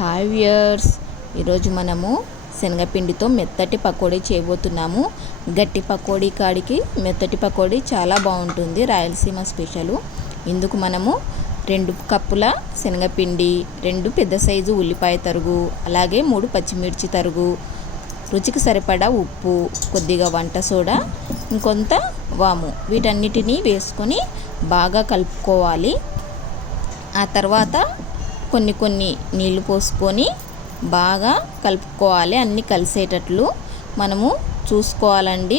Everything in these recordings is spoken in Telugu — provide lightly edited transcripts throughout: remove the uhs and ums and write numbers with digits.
హాయ్ వ్యూయర్స్, ఈరోజు మనము శనగపిండితో మెత్తటి పకోడీ చేయబోతున్నాము. గట్టి పకోడీ కాడికి మెత్తటి పకోడీ చాలా బాగుంటుంది, రాయలసీమ స్పెషల్. ఇందుకు మనము 2 కప్పుల శనగపిండి, 2 పెద్ద సైజు ఉల్లిపాయ తరుగు, అలాగే 3 పచ్చిమిర్చి తరుగు, రుచికి సరిపడా ఉప్పు, కొద్దిగా వంట సోడా, ఇంకొంత వాము, వీటన్నిటినీ వేసుకొని బాగా కలుపుకోవాలి. ఆ తర్వాత కొన్ని నీళ్లు పోసుకొని బాగా కలుపుకోవాలి. అన్నీ కలిసేటట్లు మనము చూసుకోవాలండి.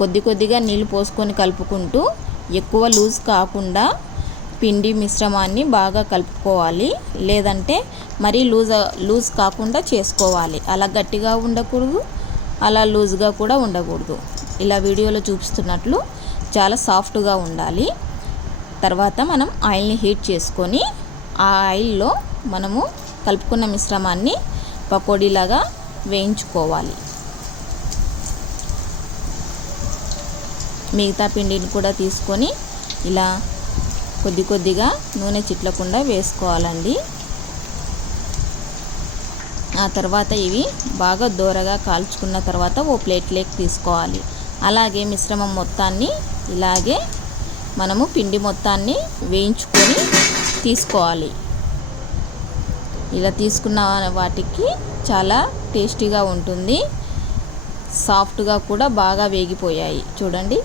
కొద్దిగా నీళ్లు పోసుకొని కలుపుకుంటూ ఎక్కువ లూజ్ కాకుండా పిండి మిశ్రమాన్ని బాగా కలుపుకోవాలి. లేదంటే మరీ లూజ్ కాకుండా చేసుకోవాలి. అలా గట్టిగా ఉండకూడదు, అలా లూజ్గా కూడా ఉండకూడదు. ఇలా వీడియోలో చూపిస్తున్నట్లు చాలా సాఫ్ట్గా ఉండాలి. తర్వాత మనం ఆయిల్ని హీట్ చేసుకొని ఆ ఆయిల్లో మనము కలుపుకున్న మిశ్రమాన్ని పకోడీలాగా వేయించుకోవాలి. మిగతా పిండిని కూడా తీసుకొని ఇలా కొద్దిగా నూనె చిట్లకుండా వేసుకోవాలండి. ఆ తర్వాత ఇవి బాగా దోరగా కాల్చుకున్న తర్వాత ఓ ప్లేట్లోకి తీసుకోవాలి. అలాగే మిశ్రమం మొత్తాన్ని ఇలాగే మనము పిండి మొత్తాన్ని వేయించుకొని తీసుకోవాలి. ఇలా తీసుకున్న వాటికి చాలా టేస్టీగా ఉంటుంది. సాఫ్ట్గా కూడా బాగా వేగిపోయాయి చూడండి.